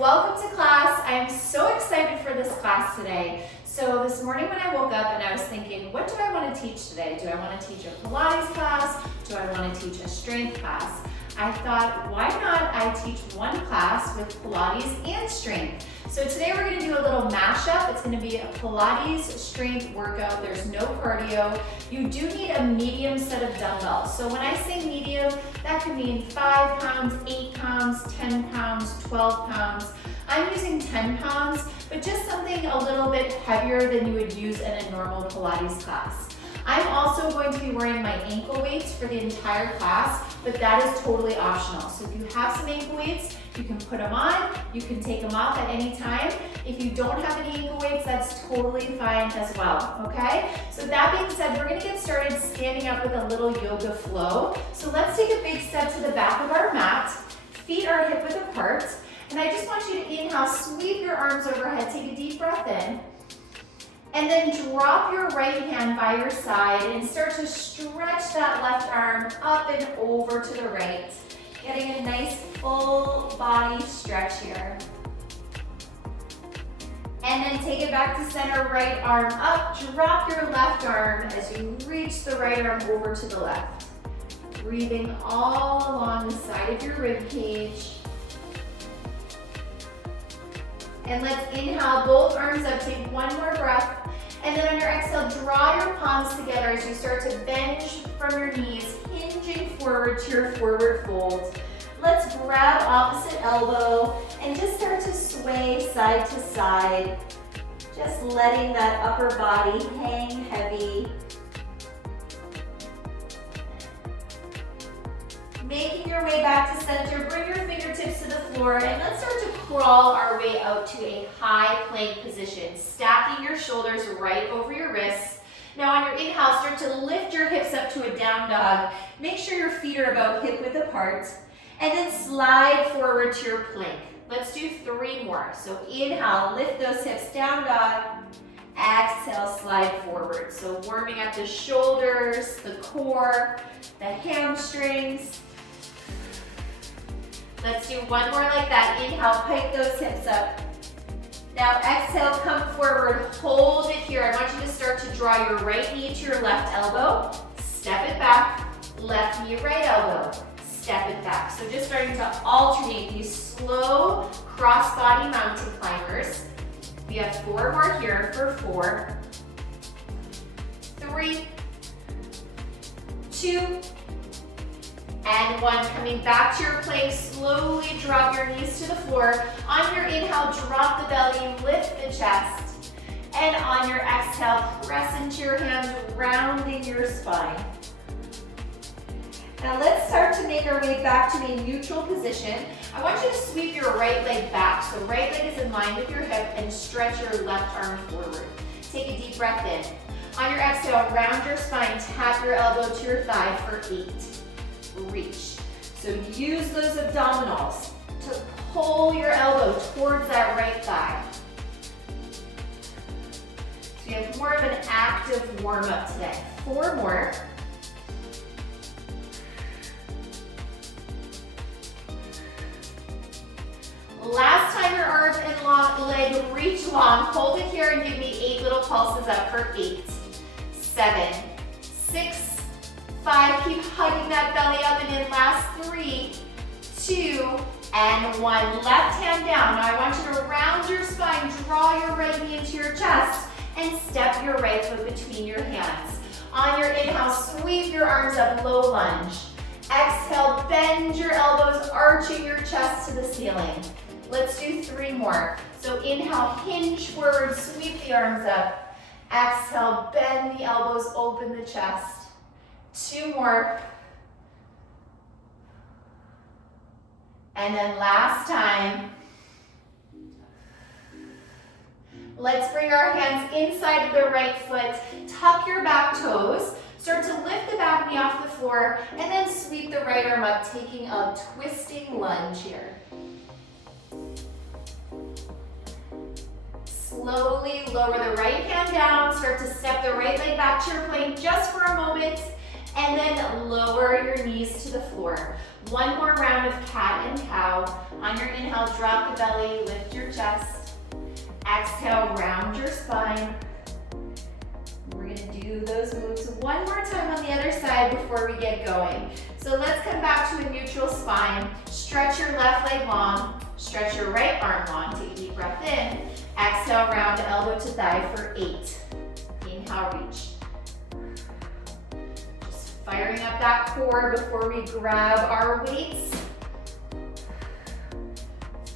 welcome to class. I am so excited for this class today. So this morning when I woke up and I was thinking, what do I want to teach today? Do I want to teach a Pilates class? Do I want to teach a strength class? I thought, why not I teach one class with Pilates and strength? So today we're going to do a little mashup. It's going to be a Pilates strength workout. There's no cardio. You do need a medium set of dumbbells. So when I say medium, that could mean 5 pounds, 8 pounds, 10 pounds, 12 pounds. I'm using 10 pounds, but just something a little bit heavier than you would use in a normal Pilates class. I'm also going to be wearing my ankle weights for the entire class, but that is totally optional. So if you have some ankle weights, you can put them on, you can take them off at any time. If you don't have any ankle weights, that's totally fine as well, okay? So that being said, we're gonna get started standing up with a little yoga flow. So let's take a big step to the back of our mat. Feet are hip width apart. And I just want you to inhale, sweep your arms overhead, take a deep breath in. And then drop your right hand by your side and start to stretch that left arm up and over to the right. Getting a nice full body stretch here. And then take it back to center, right arm up. Drop your left arm as you reach the right arm over to the left. Breathing all along the side of your rib cage. And let's inhale, both arms up, take one more breath. And then on your exhale, draw your palms together as you start to bend from your knees, hinging forward to your forward fold. Let's grab opposite elbow and just start to sway side to side. Just letting that upper body hang heavy. Making your way back to center, bring your fingertips to the floor, and let's start to crawl our way out to a high plank position, stacking your shoulders right over your wrists. Now on your inhale, start to lift your hips up to a down dog. Make sure your feet are about hip width apart, and then slide forward to your plank. Let's do 3 more. So inhale, lift those hips, down dog. Exhale, slide forward. So warming up the shoulders, the core, the hamstrings. Let's do one more like that. Inhale, pike those hips up. Now exhale, come forward, hold it here. I want you to start to draw your right knee to your left elbow. Step it back, left knee, right elbow. Step it back. So just starting to alternate these slow cross-body mountain climbers. We have 4 more here for 4, 3, 2, and 1. Coming back to your plank, slowly drop your knees to the floor. On your inhale, drop the belly, lift the chest. And on your exhale, press into your hands, rounding your spine. Now let's start to make our way back to a neutral position. I want you to sweep your right leg back. So right leg is in line with your hip and stretch your left arm forward. Take a deep breath in. On your exhale, round your spine, tap your elbow to your thigh for 8. Reach. So use those abdominals to pull your elbow towards that right thigh. So you have more of an active warm up today. 4 more. Last time your arm and leg reach long, hold it here and give me 8 little pulses up for 8, 7, 6, 5, keep hugging that belly up and in. Last 3, 2, and 1. Left hand down. Now I want you to round your spine, draw your right knee into your chest, and step your right foot between your hands. On your inhale, sweep your arms up, low lunge. Exhale, bend your elbows, arching your chest to the ceiling. Let's do 3 more. So inhale, hinge forward, sweep the arms up. Exhale, bend the elbows, open the chest. 2 more. And then last time. Let's bring our hands inside of the right foot. Tuck your back toes. Start to lift the back knee off the floor. And then sweep the right arm up, taking a twisting lunge here. Slowly lower the right hand down. Start to step the right leg back to your plank just for a moment. And then lower your knees to the floor. One more round of cat and cow. On your inhale, drop the belly, lift your chest. Exhale, round your spine. We're gonna do those moves one more time on the other side before we get going. So let's come back to a neutral spine. Stretch your left leg long, stretch your right arm long. Take a deep breath in. Exhale, round elbow to thigh for 8. Inhale, reach. Just firing up that core before we grab our weights.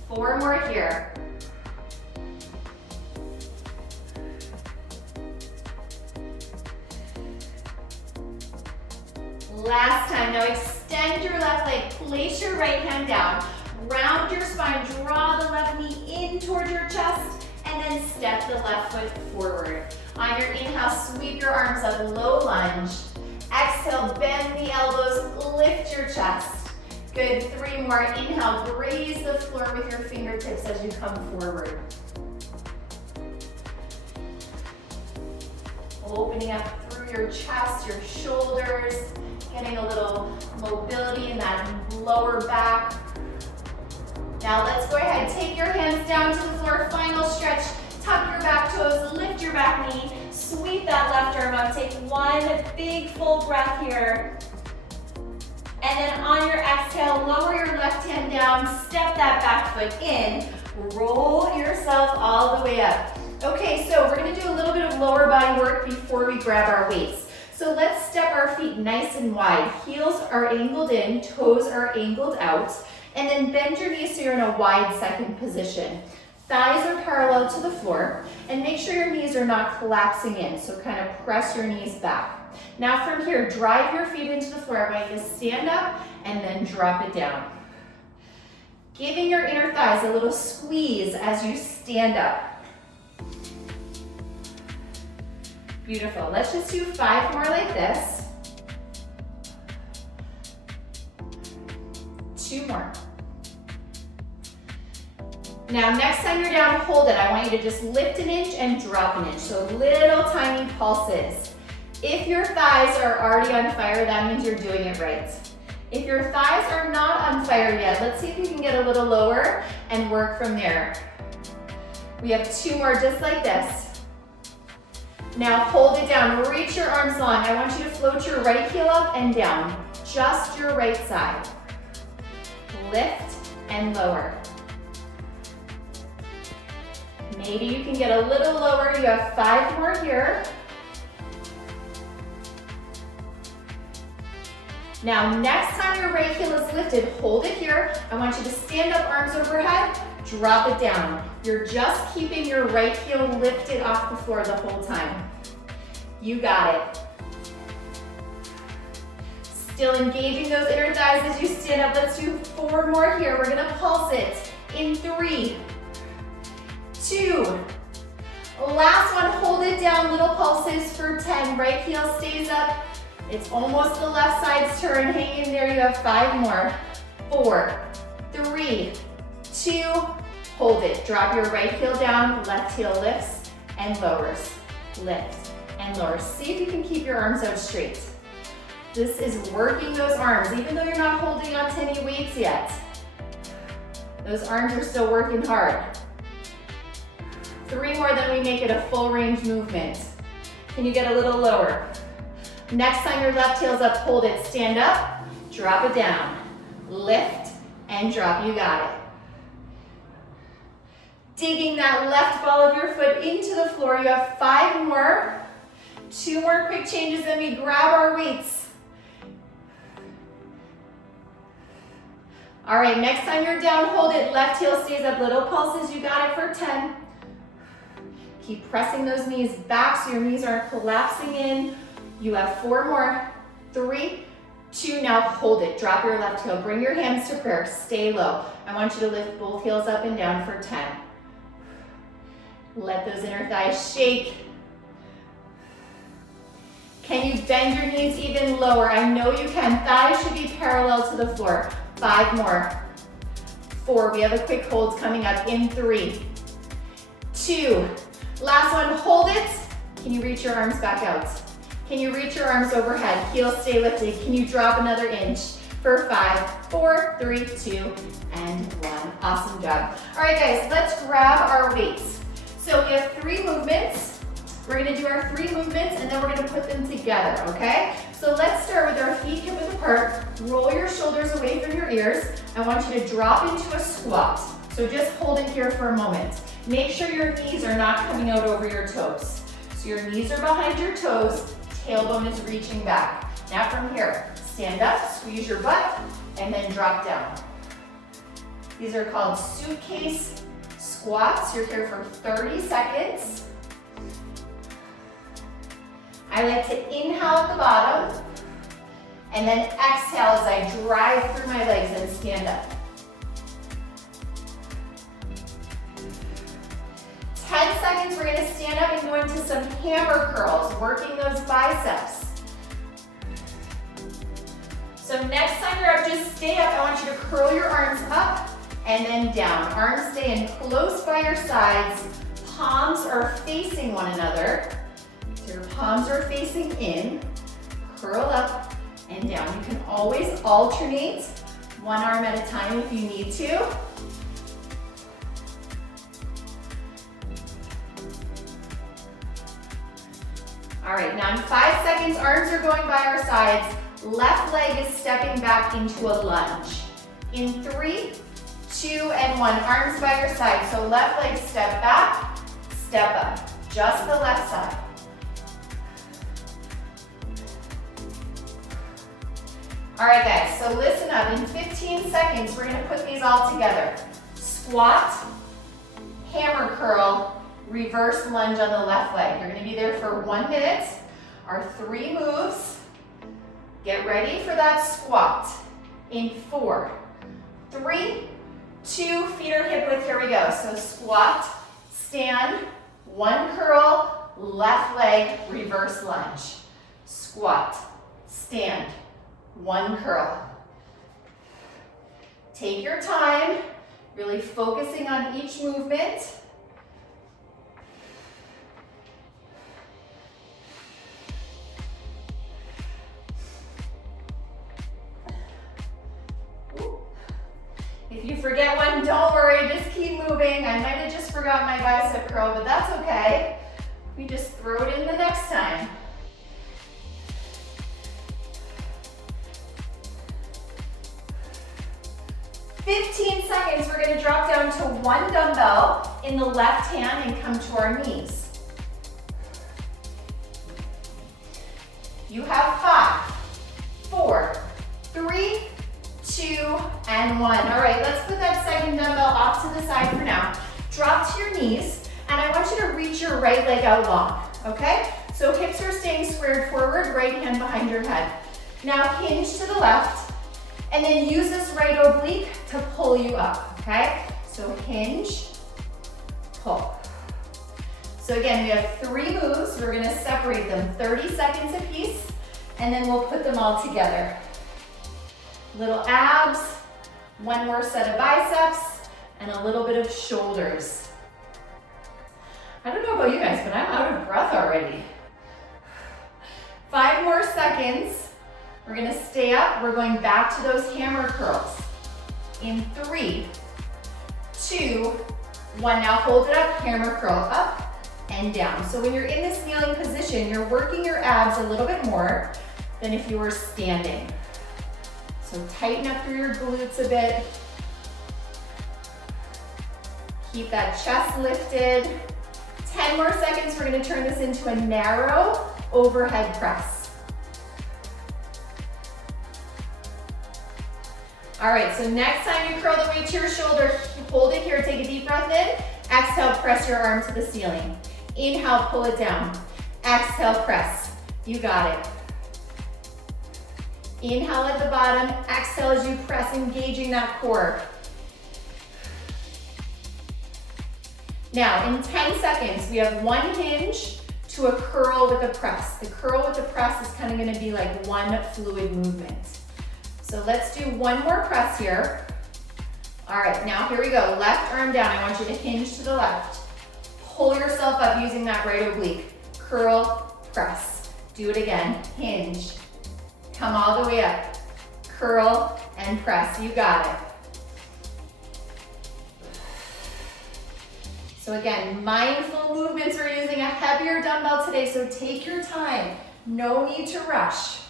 4 more here. Last time. Now extend your left leg, place your right hand down, round your spine, draw the left knee in toward your chest, and then step the left foot forward. On your inhale, sweep your arms up, low lunge. Exhale, bend the elbows, lift your chest. Good, 3 more. Inhale, graze the floor with your fingertips as you come forward. Opening up through your chest, your shoulders, getting a little mobility in that lower back. Now let's go ahead, take your hands down to the floor, final stretch. Tuck your back toes, lift your back knee, sweep that left arm up. Take one big full breath here. And then on your exhale, lower your left hand down, step that back foot in, roll yourself all the way up. Okay, so we're gonna do a little bit of lower body work before we grab our weights. So let's step our feet nice and wide. Heels are angled in, toes are angled out, and then bend your knees so you're in a wide second position. Thighs are parallel to the floor, and make sure your knees are not collapsing in, so kind of press your knees back. Now from here, drive your feet into the floor. I want you to stand up and then drop it down. Giving your inner thighs a little squeeze as you stand up. Beautiful. Let's just do 5 more like this. 2 more. Now, next time you're down, hold it. I want you to just lift an inch and drop an inch. So little tiny pulses. If your thighs are already on fire, that means you're doing it right. If your thighs are not on fire yet, let's see if you can get a little lower and work from there. We have 2 more just like this. Now hold it down, reach your arms long. I want you to float your right heel up and down, just your right side. Lift and lower. Maybe you can get a little lower. You have 5 more here. Now next time your right heel is lifted, hold it here. I want you to stand up, arms overhead, drop it down. You're just keeping your right heel lifted off the floor the whole time. You got it. Still engaging those inner thighs as you stand up. Let's do 4 more here. We're gonna pulse it in 3, 2. Last one, hold it down, little pulses for 10. Right heel stays up. It's almost the left side's turn. Hang in there, you have 5 more. 4, 3, 2, hold it. Drop your right heel down, left heel lifts and lowers. Lift and lower. See if you can keep your arms out straight. This is working those arms, even though you're not holding on to any weights yet. Those arms are still working hard. 3 more, then we make it a full range movement. Can you get a little lower? Next time your left heel's up, hold it. Stand up, drop it down. Lift and drop, you got it. Digging that left ball of your foot into the floor. You have 5 more. 2 more quick changes, then we grab our weights. All right, next time you're down, hold it. Left heel stays up, little pulses. You got it for 10. Keep pressing those knees back so your knees aren't collapsing in. You have 4 more. 3, 2, now hold it. Drop your left heel. Bring your hands to prayer. Stay low. I want you to lift both heels up and down for 10. Let those inner thighs shake. Can you bend your knees even lower? I know you can. Thighs should be parallel to the floor. 5 more. 4, we have a quick hold coming up in 3, 2, last one, hold it. Can you reach your arms back out? Can you reach your arms overhead? Heels stay lifted. Can you drop another inch? For 5, 4, 3, 2, and 1. Awesome job. All right, guys, let's grab our weights. So we have 3 movements. We're gonna do our 3 movements and then we're gonna put them together, okay? So let's start with our feet hip width apart. Roll your shoulders away from your ears. I want you to drop into a squat. So just hold it here for a moment. Make sure your knees are not coming out over your toes. So your knees are behind your toes, tailbone is reaching back. Now from here, stand up, squeeze your butt, and then drop down. These are called suitcase squats. You're here for 30 seconds. I like to inhale at the bottom, and then exhale as I drive through my legs and stand up. 10 seconds, we're gonna stand up and go into some hammer curls, working those biceps. So next time you're up, just stay up. I want you to curl your arms up and then down. Arms stay in close by your sides. Palms are facing one another. So your palms are facing in. Curl up and down. You can always alternate one arm at a time if you need to. All right, now in 5 seconds, arms are going by our sides. Left leg is stepping back into a lunge. In 3, 2, and 1, arms by your side. So left leg step back, step up. Just the left side. All right, guys, so listen up. In 15 seconds, we're gonna put these all together. Squat, hammer curl, reverse lunge on the left leg. You're gonna be there for 1 minute. Our 3 moves. Get ready for that squat. In 4, 3, 2, feet are hip width, here we go. So squat, stand, 1 curl, left leg, reverse lunge. Squat, stand, 1 curl. Take your time, really focusing on each movement. If you forget one, don't worry, just keep moving. I might have just forgot my bicep curl, but that's okay. We just throw it in the next time. "15 seconds, we're gonna drop down to 1 dumbbell in the left hand and come to our knees. You have 5, 4, 3, 2, and 1. All right, let's put that second dumbbell off to the side for now. Drop to your knees, and I want you to reach your right leg out long, okay? So hips are staying squared forward, right hand behind your head. Now hinge to the left, and then use this right oblique to pull you up, okay? So hinge, pull. So again, we have 3 moves. We're gonna separate them 30 seconds apiece, and then we'll put them all together. Little abs, 1 more set of biceps, and a little bit of shoulders. I don't know about you guys, but I'm out of breath already. 5 more seconds. We're gonna stay up. We're going back to those hammer curls. In 3, 2, 1. Now hold it up, hammer curl up and down. So when you're in this kneeling position, you're working your abs a little bit more than if you were standing. So tighten up through your glutes a bit. Keep that chest lifted. 10 more seconds, we're gonna turn this into a narrow overhead press. All right, so next time you curl the weight to your shoulder, hold it here, take a deep breath in. Exhale, press your arm to the ceiling. Inhale, pull it down. Exhale, press. You got it. Inhale at the bottom, exhale as you press, engaging that core. Now, in 10 seconds, we have 1 hinge to a curl with a press. The curl with the press is kind of gonna be like 1 fluid movement. So let's do 1 more press here. All right, now here we go. Left arm down. I want you to hinge to the left. Pull yourself up using that right oblique. Curl, press. Do it again, hinge. Come all the way up. Curl and press, you got it. So again, mindful movements. We're using a heavier dumbbell today, so take your time. No need to rush.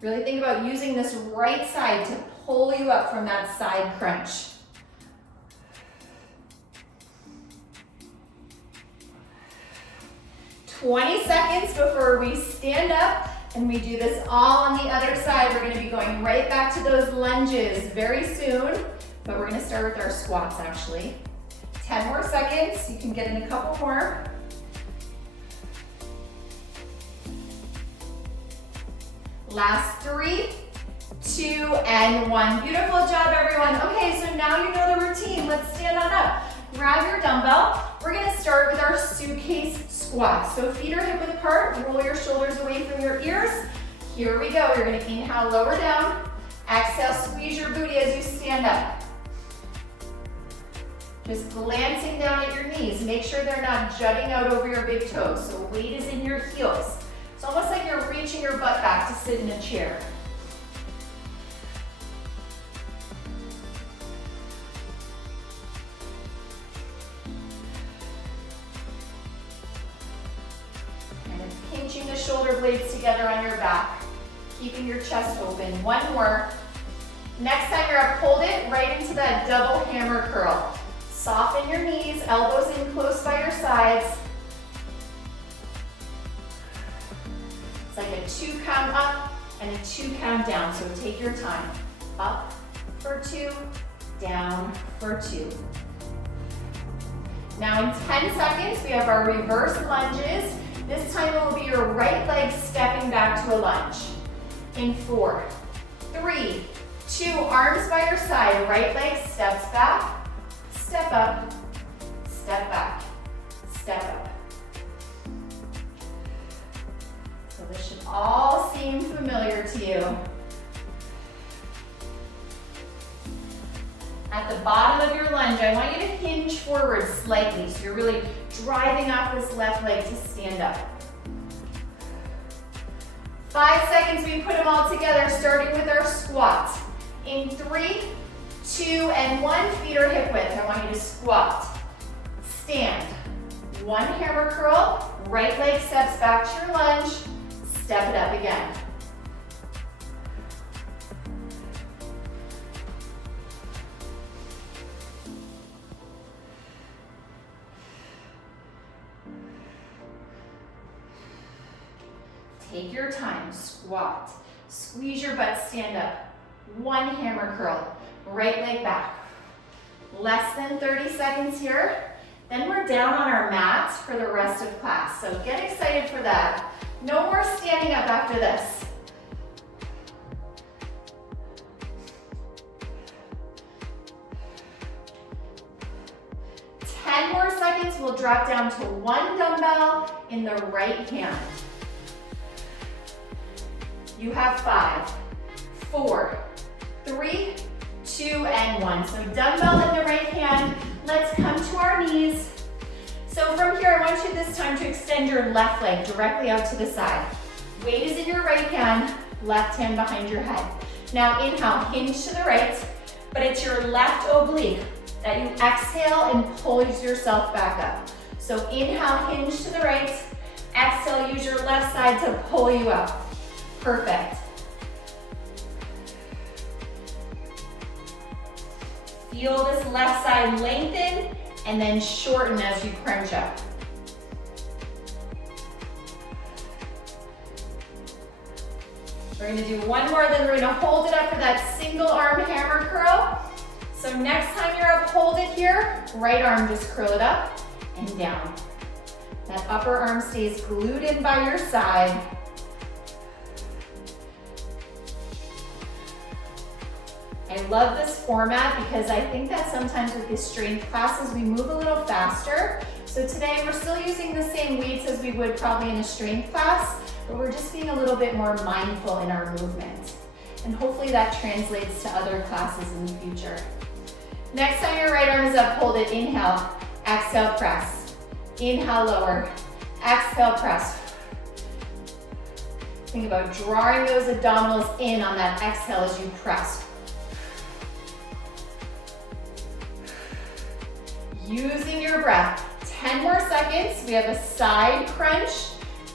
Really think about using this right side to pull you up from that side crunch. "20 seconds before we stand up, and we do this all on the other side. We're gonna be going right back to those lunges very soon, but we're gonna start with our squats actually. 10 more seconds, you can get in a couple more. Last 3, 2, and 1. Beautiful job, everyone. Okay, so now you know the routine. Let's stand on up. Grab your dumbbell. We're gonna start with our suitcase squat. So feet are hip width apart, roll your shoulders away from your ears. Here we go. You're gonna inhale, lower down. Exhale, squeeze your booty as you stand up. Just glancing down at your knees. Make sure they're not jutting out over your big toes. So weight is in your heels. It's almost like you're reaching your butt back to sit in a chair. And then pinching the shoulder blades together on your back. Keeping your chest open. One more. Next time you're up, hold it right into that double hammer curl. Soften your knees, elbows in close by your sides. It's like a 2 count up and a 2 count down, so take your time. Up for 2, down for 2. Now in 10 seconds, we have our reverse lunges. This time it will be your right leg stepping back to a lunge. In 4, 3, 2, arms by your side, right leg steps back, step up, step back, step up. So this should all seem familiar to you. At the bottom of your lunge, I want you to hinge forward slightly, so you're really driving off this left leg to stand up. 5 seconds, we put them all together, starting with our squat. In 3, 2, and 1, feet are hip width. I want you to squat, stand, 1 hammer curl, right leg steps back to your lunge, step it up again. Take your time, squat, squeeze your butt, stand up, 1 hammer curl, right leg back. Less than 30 seconds here. Then we're down on our mats for the rest of class. So get excited for that. No more standing up after this. Ten more seconds, we'll drop down to 1 dumbbell in the right hand. You have 5, 4, 3, 2, and 1. So dumbbell in the right hand. Let's come to our knees. So from here, I want you this time to extend your left leg directly out to the side. Weight is in your right hand, left hand behind your head. Now inhale, hinge to the right, but it's your left oblique that you exhale and pull yourself back up. So inhale, hinge to the right. Exhale, use your left side to pull you up. Perfect. Feel this left side lengthen and then shorten as you crunch up. We're gonna do 1 more, then we're gonna hold it up for that single arm hammer curl. So next time you're up, hold it here. Right arm, just curl it up and down. That upper arm stays glued in by your side. I love this format because I think that sometimes with the strength classes, we move a little faster. So today we're still using the same weights as we would probably in a strength class, but we're just being a little bit more mindful in our movement. And hopefully that translates to other classes in the future. Next time your right arm is up, hold it, inhale, exhale, press. Inhale, lower, exhale, press. think about drawing those abdominals in on that exhale as you press. Using your breath. 10 more seconds. We have a side crunch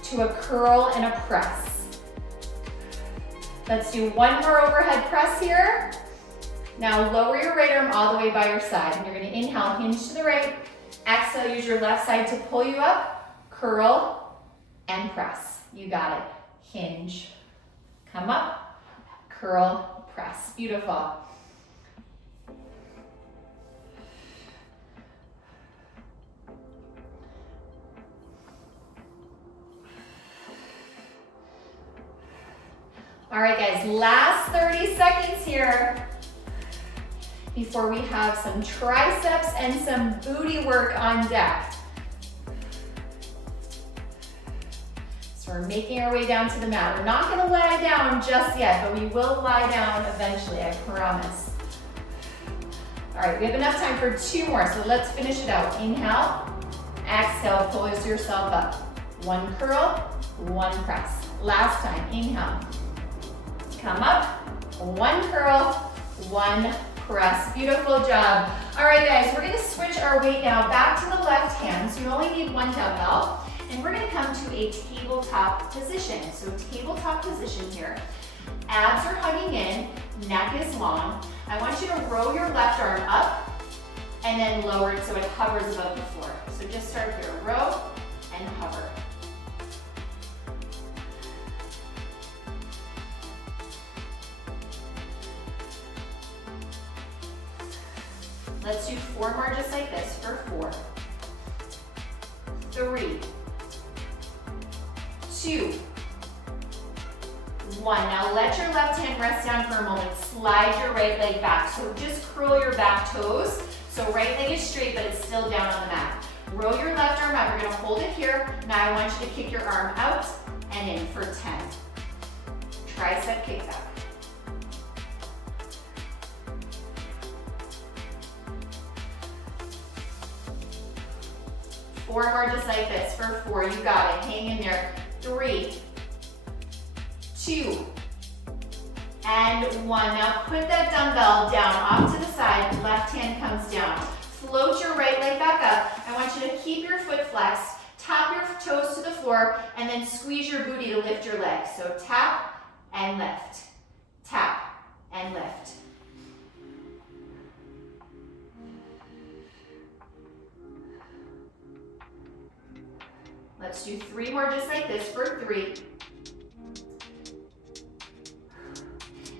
to a curl and a press. Let's do one more overhead press here. Now lower your right arm all the way by your side. And you're gonna inhale, hinge to the right. Exhale, use your left side to pull you up. Curl and press. You got it. Hinge. Come up. Curl, press. Beautiful. All right, guys, last 30 seconds here before we have some triceps and some booty work on deck. So we're making our way down to the mat. We're not gonna lie down just yet, but we will lie down eventually, I promise. All right, we have enough time for 2 more, so let's finish it out. Inhale, exhale, pull yourself up. 1 curl, 1 press. Last time, inhale. Come up, 1 curl, 1 press. Beautiful job. All right, guys, we're gonna switch our weight now back to the left hand. So you only need 1 dumbbell. And we're gonna come to a tabletop position. So tabletop position here. Abs are hugging in, neck is long. I want you to row your left arm up and then lower it so it hovers above the floor. So just start here, row and hover. Let's do 4 more just like this for 4, 3, 2, 1. Now let your left hand rest down for a moment. Slide your right leg back. So just curl your back toes. So right leg is straight, but it's still down on the mat. Roll your left arm up. You're gonna hold it here. Now I want you to kick your arm out and in for 10. Tricep kick up. 4 more just like this for 4. You got it. Hang in there. 3, 2, and 1. Now put that dumbbell down off to the side. Left hand comes down. Float your right leg back up. I want you to keep your foot flexed. Tap your toes to the floor and then squeeze your booty to lift your legs. So tap and lift. Tap and lift. Let's do 3 more just like this for 3.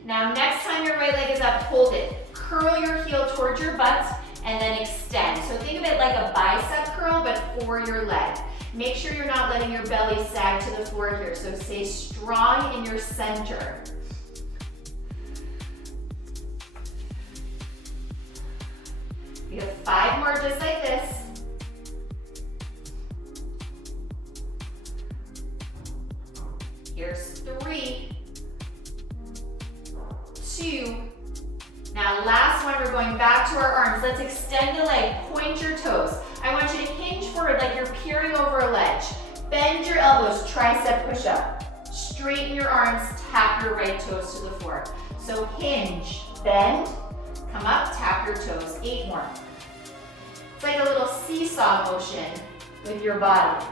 Now next time your right leg is up, hold it. Curl your heel towards your butt and then extend. So think of it like a bicep curl, but for your leg. Make sure you're not letting your belly sag to the floor here. So stay strong in your center. We have 5 more just like this. Here's 3, 2. Now last one, we're going back to our arms. Let's extend the leg, point your toes. I want you to hinge forward like you're peering over a ledge. Bend your elbows, tricep push up. Straighten your arms, tap your right toes to the floor. So hinge, bend, come up, tap your toes. 8 more. It's like a little seesaw motion with your body.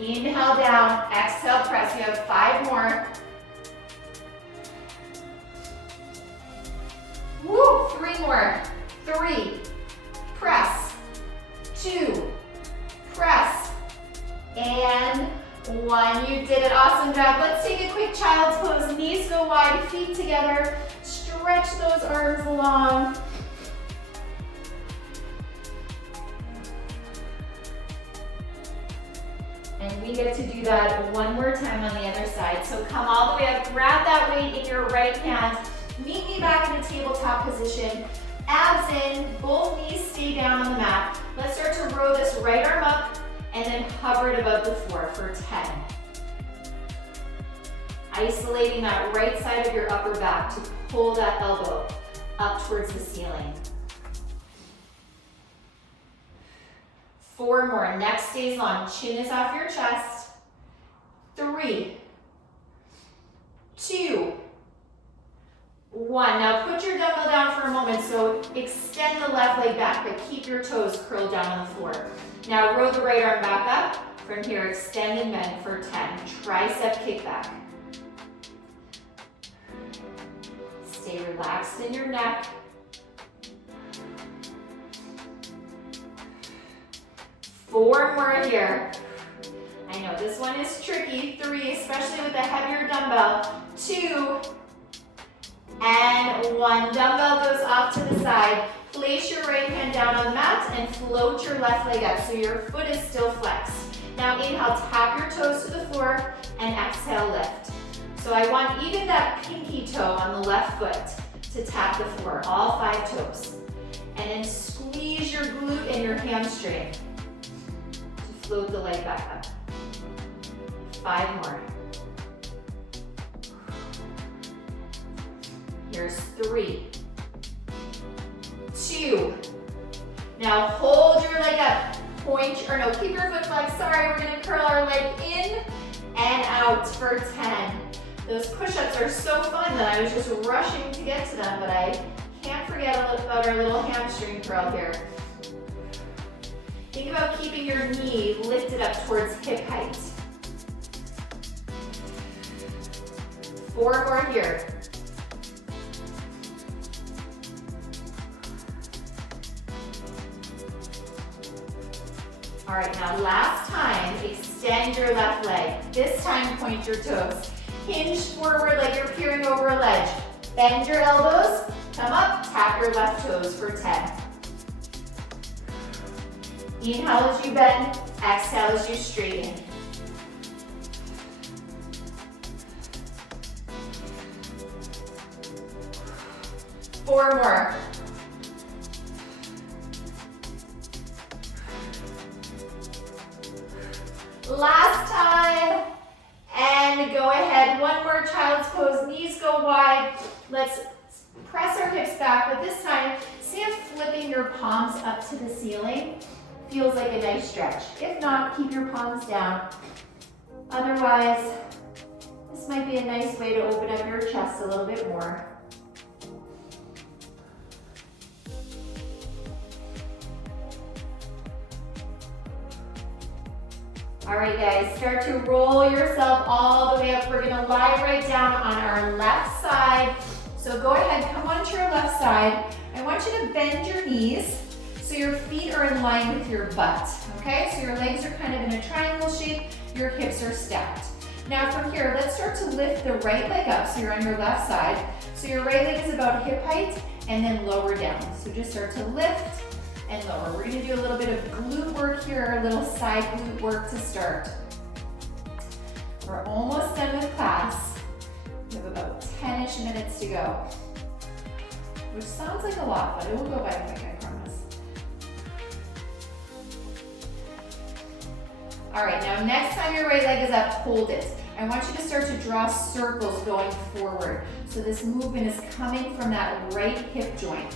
Inhale down, exhale, press. You have 5 more. Woo, 3 more. 3, press, 2, press, and 1. You did it, awesome job. Let's take a quick child's pose. Knees go wide, feet together. Stretch those arms long. And we get to do that 1 more time on the other side. So come all the way up, grab that weight in your right hand. Meet me back in the tabletop position. Abs in, both knees stay down on the mat. Let's start to row this right arm up and then hover it above the floor for 10. Isolating that right side of your upper back to pull that elbow up towards the ceiling. 4 more. Neck stays long. Chin is off your chest. 3, 2, 1. Now put your dumbbell down for a moment. So extend the left leg back, but keep your toes curled down on the floor. Now row the right arm back up. From here, extend and bend for 10. Tricep kickback. Stay relaxed in your neck. 4 more here. I know this one is tricky. 3, especially with a heavier dumbbell. 2, and 1. Dumbbell goes off to the side. Place your right hand down on the mat and float your left leg up so your foot is still flexed. Now inhale, tap your toes to the floor, and exhale, lift. So I want even that pinky toe on the left foot to tap the floor, all 5 toes. And then squeeze your glute and your hamstring to float the leg back up. 5 more. Here's 3, 2. Now hold your leg up. Keep your foot flexed. Sorry, we're gonna curl our leg in and out for 10. Those push-ups are so fun that I was just rushing to get to them, but I can't forget about our little hamstring curl here. Think about keeping your knee lifted up towards hip height. 4 more here. All right, now last time, extend your left leg. This time, point your toes. Hinge forward like you're peering over a ledge. Bend your elbows, come up, tap your left toes for 10. Inhale as you bend, exhale as you straighten. 4 more. Last time, and go ahead. One more child's pose, knees go wide. Let's press our hips back, but this time, see if flipping your palms up to the ceiling feels like a nice stretch. If not, keep your palms down. Otherwise, this might be a nice way to open up your chest a little bit more. All right, guys, start to roll yourself all the way up. We're gonna lie right down on our left side. So go ahead, come onto your left side. I want you to bend your knees so your feet are in line with your butt, okay? So your legs are kind of in a triangle shape, your hips are stacked. Now from here, let's start to lift the right leg up, so you're on your left side. So your right leg is about hip height, and then lower down. So just start to lift and lower. We're gonna do a little bit of glute work here, a little side glute work to start. We're almost done with class. We have about 10-ish minutes to go, which sounds like a lot, but it will go by quick, I promise. All right, now next time your right leg is up, hold it. I want you to start to draw circles going forward. So this movement is coming from that right hip joint.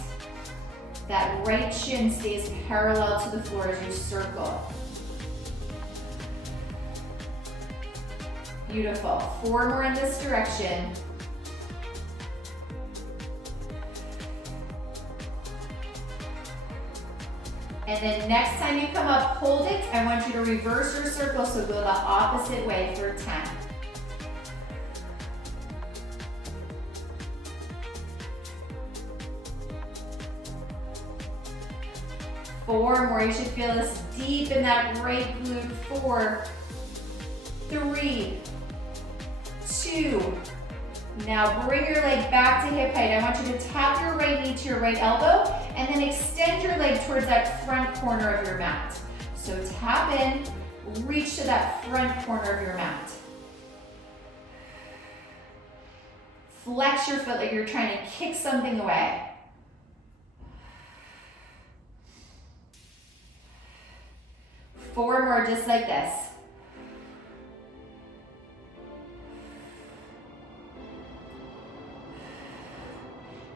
That right shin stays parallel to the floor as you circle. Beautiful. 4 more in this direction. And then next time you come up, hold it. I want you to reverse your circle, so go the opposite way for 10. Four more. You should feel this deep in that right glute. 4, 3, 2. Now bring your leg back to hip height. I want you to tap your right knee to your right elbow and then extend your leg towards that front corner of your mat. So tap in, reach to that front corner of your mat. Flex your foot like you're trying to kick something away. Four more just like this.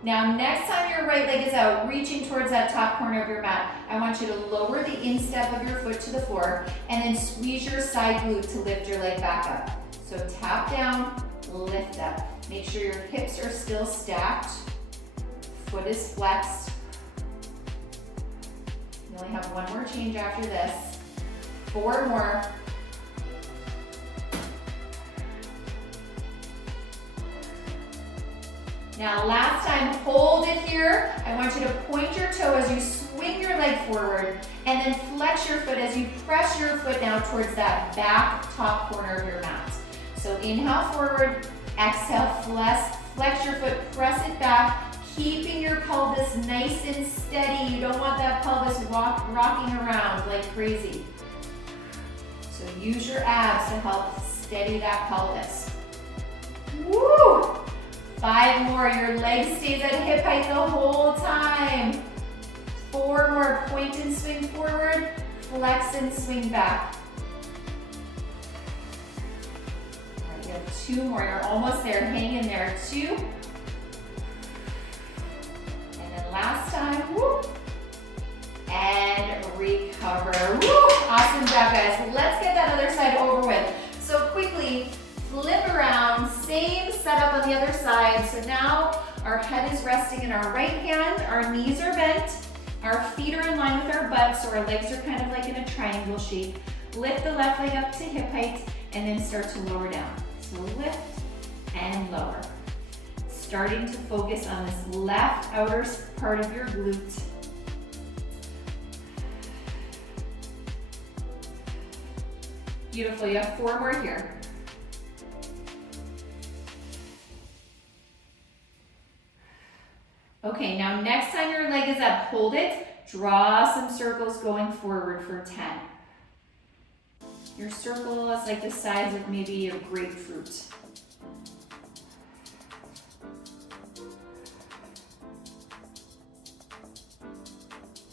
Now next time your right leg is out, reaching towards that top corner of your mat, I want you to lower the instep of your foot to the floor and then squeeze your side glute to lift your leg back up. So tap down, lift up. Make sure your hips are still stacked. Foot is flexed. You only have one more change after this. 4 more. Now last time, hold it here. I want you to point your toe as you swing your leg forward and then flex your foot as you press your foot now towards that back top corner of your mat. So inhale forward, exhale, flex your foot, press it back, keeping your pelvis nice and steady. You don't want that pelvis rocking around like crazy. So use your abs to help steady that pelvis. Woo! 5 more, your leg stays at hip height the whole time. 4 more, point and swing forward, flex and swing back. All right, you have 2 more, you're almost there, hang in there, 2. And then last time, woo. And recover, woo. Awesome job, guys. Let's get that other side over with. So quickly, flip around, same setup on the other side. So now our head is resting in our right hand, our knees are bent, our feet are in line with our butts, so our legs are kind of like in a triangle shape. Lift the left leg up to hip height and then start to lower down. So lift and lower. Starting to focus on this left outer part of your glute. Beautiful, you have 4 more here. Okay, now next time your leg is up, hold it, draw some circles going forward for 10. Your circle is like the size of maybe a grapefruit.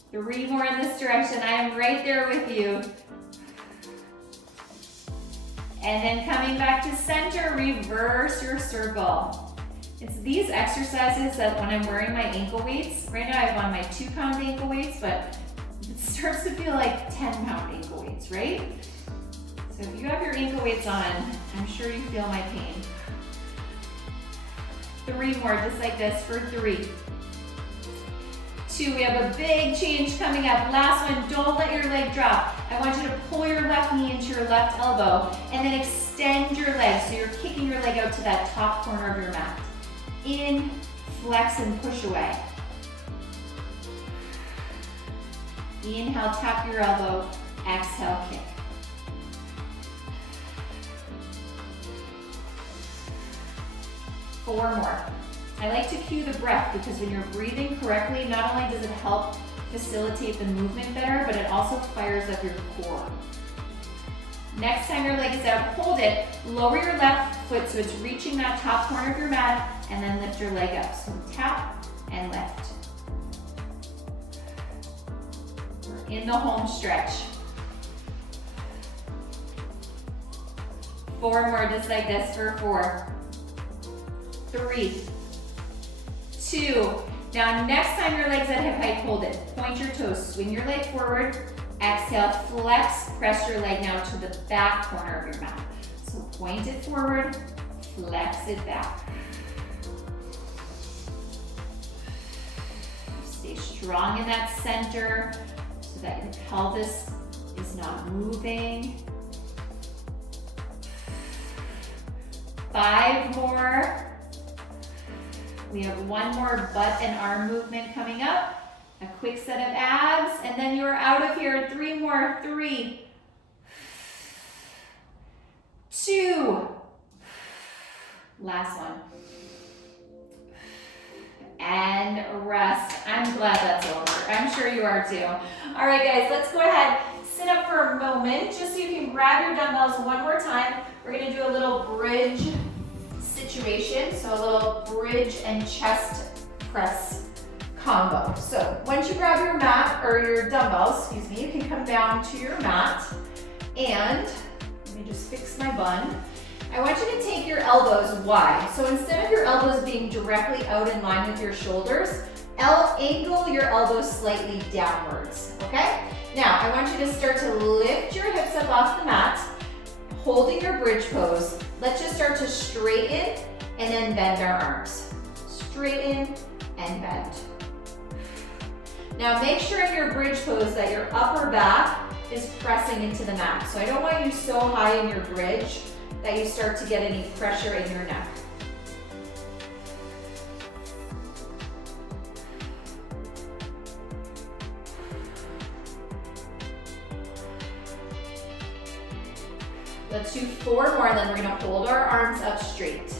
Three more in this direction, I am right there with you. And then coming back to center, reverse your circle. It's these exercises that when I'm wearing my ankle weights, right now I have on my 2-pound ankle weights, but it starts to feel like 10-pound ankle weights, right? So if you have your ankle weights on, I'm sure you feel my pain. 3 more, just like this for 3. 2, we have a big change coming up. Last one, don't let your leg drop. I want you to pull your left knee into your left elbow and then extend your leg. So you're kicking your leg out to that top corner of your mat. In, flex and push away. Inhale, tap your elbow, exhale, kick. Four more. I like to cue the breath because when you're breathing correctly, not only does it help facilitate the movement better, but it also fires up your core. Next time your leg is out, hold it, lower your left foot so it's reaching that top corner of your mat, and then lift your leg up. So tap and lift. We're in the home stretch. 4 more, just like this for 4. 3, 2. Now next time your leg's at hip height, hold it. Point your toes, swing your leg forward, exhale, flex, press your leg now to the back corner of your mat. So point it forward, flex it back. Stay strong in that center so that your pelvis is not moving. 5 more. We have 1 more butt and arm movement coming up. A quick set of abs, and then you're out of here. 3 more. 3, 2. Last one. And rest. I'm glad that's over. I'm sure you are too. All right, guys, let's go ahead. Sit up for a moment, just so you can grab your dumbbells one more time. We're gonna do a little bridge situation, so a little bridge and chest press combo. So once you grab your mat, or your dumbbells, excuse me, you can come down to your mat, and let me just fix my bun. I want you to take your elbows wide. So instead of your elbows being directly out in line with your shoulders, angle your elbows slightly downwards, okay? Now, I want you to start to lift your hips up off the mat, holding your bridge pose. Let's just start to straighten and then bend our arms. Straighten and bend. Now make sure in your bridge pose that your upper back is pressing into the mat. So I don't want you so high in your bridge that you start to get any pressure in your neck. Let's do 4 more, then we're gonna hold our arms up straight.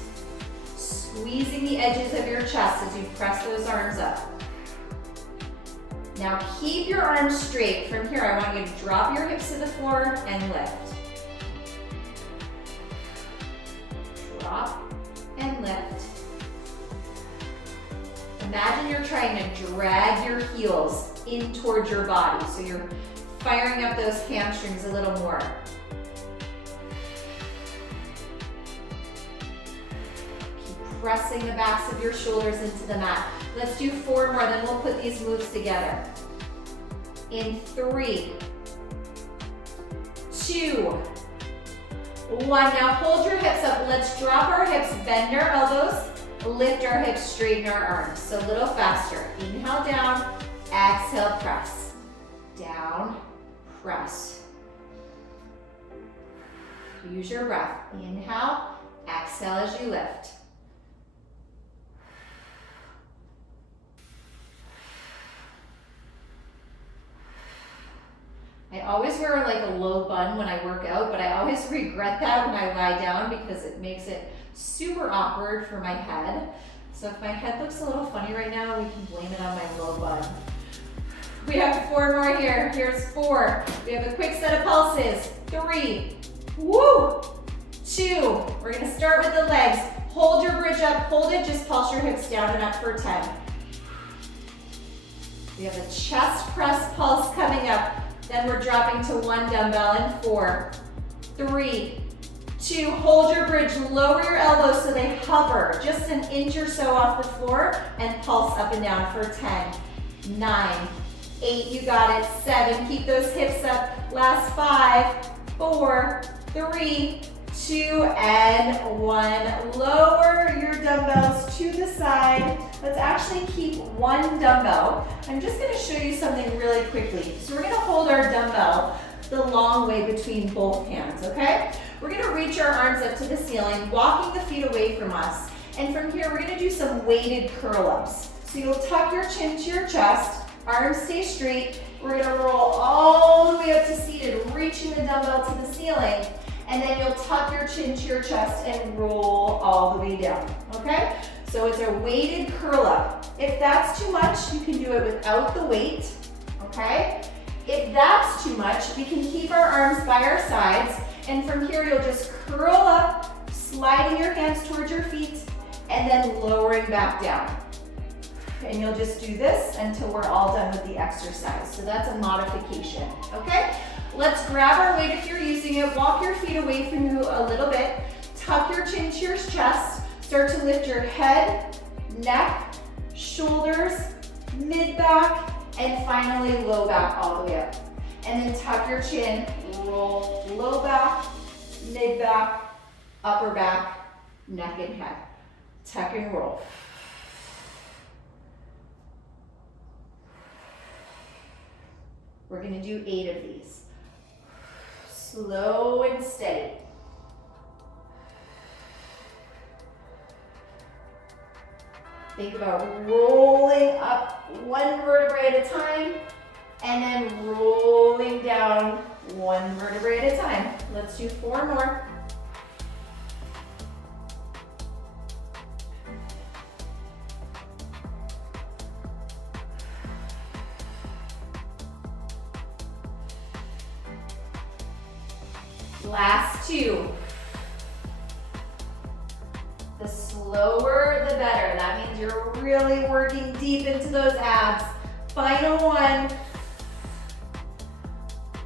Squeezing the edges of your chest as you press those arms up. Now keep your arms straight. From here, I want you to drop your hips to the floor and lift. Drop and lift. Imagine you're trying to drag your heels in towards your body, so you're firing up those hamstrings a little more. Pressing the backs of your shoulders into the mat. Let's do 4 more, then we'll put these moves together. In 3, 2, 1. Now hold your hips up. Let's drop our hips, bend our elbows, lift our hips, straighten our arms. So a little faster. Inhale down, exhale, press. Down, press. Use your breath. Inhale, exhale as you lift. I always wear like a low bun when I work out, but I always regret that when I lie down because it makes it super awkward for my head. So if my head looks a little funny right now, we can blame it on my low bun. We have 4 more here. Here's 4. We have a quick set of pulses. 3, woo, 2. We're gonna start with the legs. Hold your bridge up, hold it, just pulse your hips down and up for 10. We have a chest press pulse coming up. Then we're dropping to 1 dumbbell in 4, 3, 2. Hold your bridge, lower your elbows so they hover just an inch or so off the floor and pulse up and down for 10, 9, 8, you got it, 7, keep those hips up, last 5, 4, 3, 2, and 1. Lower your dumbbells to the side. Let's actually keep 1 dumbbell. I'm just gonna show you something really quickly. So we're gonna hold our dumbbell the long way between both hands, okay? We're gonna reach our arms up to the ceiling, walking the feet away from us. And from here, we're gonna do some weighted curl-ups. So you'll tuck your chin to your chest, arms stay straight. We're gonna roll all the way up to seated, reaching the dumbbell to the ceiling. And then you'll tuck your chin to your chest and roll all the way down, okay? So it's a weighted curl up. If that's too much, you can do it without the weight, okay? If that's too much, we can keep our arms by our sides, and from here you'll just curl up, sliding your hands towards your feet, and then lowering back down. And you'll just do this until we're all done with the exercise. So that's a modification, okay? Let's grab our weight if you're using it. Walk your feet away from you a little bit. Tuck your chin to your chest. Start to lift your head, neck, shoulders, mid-back, and finally low back all the way up. And then tuck your chin, roll low back, mid-back, upper back, neck and head. Tuck and roll. We're gonna do 8 of these. Slow and steady. Think about rolling up 1 vertebrae at a time and then rolling down 1 vertebrae at a time. Let's do 4 more. Last 2. The slower, the better. That means you're really working deep into those abs. Final 1.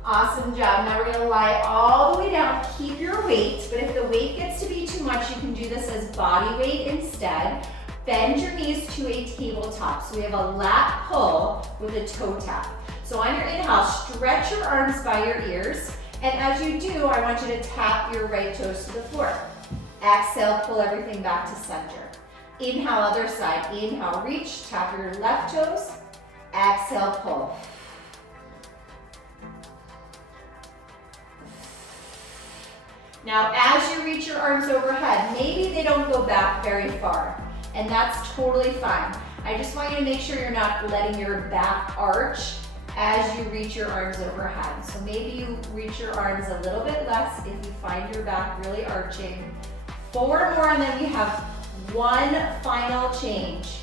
Awesome job. Now we're gonna lie all the way down. Keep your weight, but if the weight gets to be much, you can do this as body weight instead. Bend your knees to a tabletop. So we have a lat pull with a toe tap. So on your inhale, stretch your arms by your ears. And as you do, I want you to tap your right toes to the floor. Exhale, pull everything back to center. Inhale, other side. Inhale, reach, tap your left toes. Exhale, pull. Now, as you reach your arms overhead, maybe they don't go back very far, and that's totally fine. I just want you to make sure you're not letting your back arch as you reach your arms overhead. So maybe you reach your arms a little bit less if you find your back really arching. 4 more, and then we have one final change.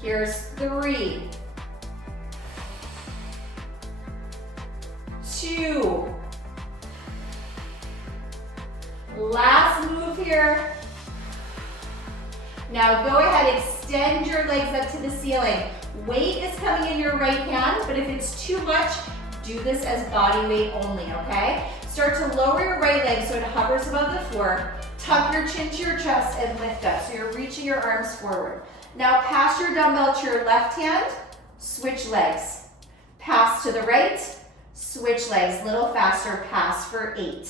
Here's 3, 2, last move here. Now go ahead, extend your legs up to the ceiling. Weight is coming in your right hand, but if it's too much, do this as body weight only, okay? Start to lower your right leg so it hovers above the floor. Tuck your chin to your chest and lift up. So you're reaching your arms forward. Now pass your dumbbell to your left hand, switch legs. Pass to the right, switch legs. Little faster, pass for 8,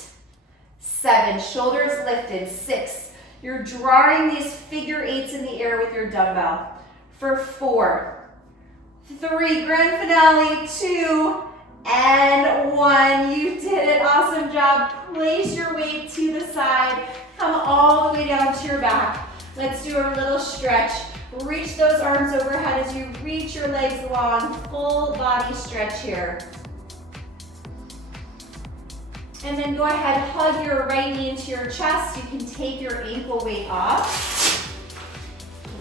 7, shoulders lifted, 6. You're drawing these figure 8s in the air with your dumbbell. For 4, 3, grand finale, 2, and 1. You did it, awesome job. Place your weight to the side. Come all the way down to your back. Let's do a little stretch. Reach those arms overhead as you reach your legs long. Full body stretch here. And then go ahead, hug your right knee into your chest. You can take your ankle weight off.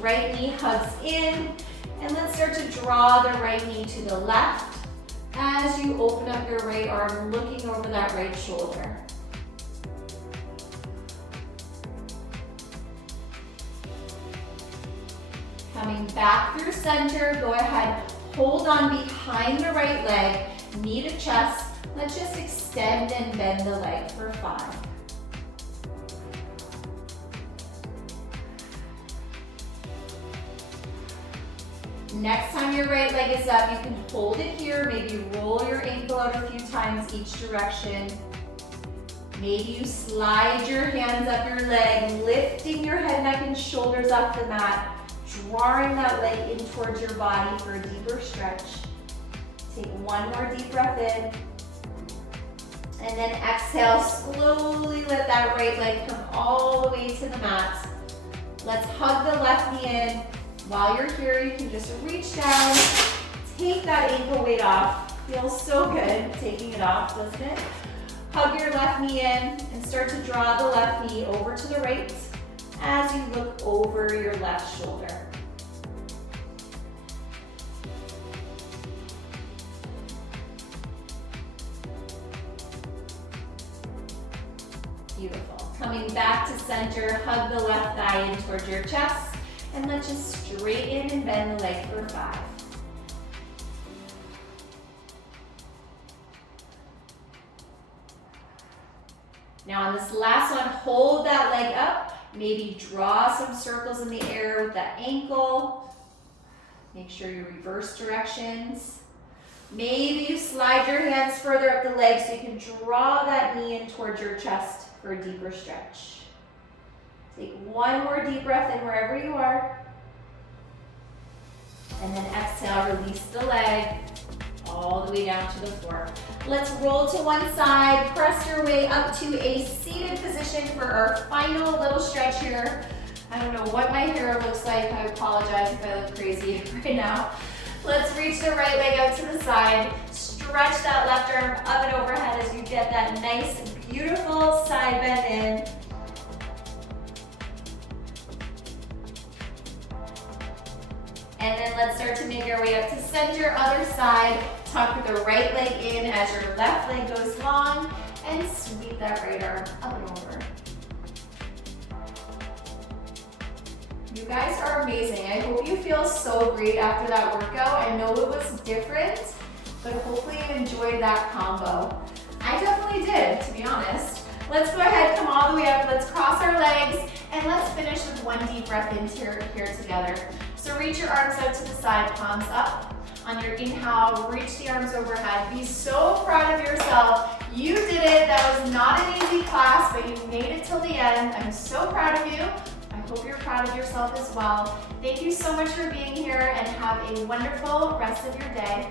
Right knee hugs in. And let's start to draw the right knee to the left as you open up your right arm, looking over that right shoulder. Coming back through center, go ahead, hold on behind the right leg, knee to chest. Let's just extend and bend the leg for 5. Next time your right leg is up, you can hold it here. Maybe roll your ankle out a few times each direction. Maybe you slide your hands up your leg, lifting your head, neck, and shoulders off the mat, drawing that leg in towards your body for a deeper stretch. Take one more deep breath in. And then exhale, slowly let that right leg come all the way to the mat. Let's hug the left knee in. While you're here, you can just reach down, take that ankle weight off. Feels so good taking it off, doesn't it? Hug your left knee in and start to draw the left knee over to the right as you look over your left shoulder. Beautiful. Coming back to center, hug the left thigh in towards your chest, and let's just straighten and bend the leg for 5. Now on this last one, hold that leg up. Maybe draw some circles in the air with that ankle. Make sure you reverse directions. Maybe you slide your hands further up the leg so you can draw that knee in towards your chest for a deeper stretch. Take one more deep breath in wherever you are. And then exhale, release the leg all the way down to the floor. Let's roll to one side, press your way up to a seated position for our final little stretch here. I don't know what my hair looks like. I apologize if I look crazy right now. Let's reach the right leg out to the side. Stretch that left arm up and overhead as you get that nice, beautiful side bend in. And then let's start to make our way up to center, other side. Tuck the right leg in as your left leg goes long and sweep that right arm up and over. You guys are amazing. I hope you feel so great after that workout. I know it was different, but hopefully you enjoyed that combo. I definitely did, to be honest. Let's go ahead, come all the way up. Let's cross our legs and let's finish with one deep breath in here together. So reach your arms out to the side, palms up. On your inhale, reach the arms overhead. Be so proud of yourself. You did it. That was not an easy class, but you made it till the end. I'm so proud of you. I hope you're proud of yourself as well. Thank you so much for being here and have a wonderful rest of your day.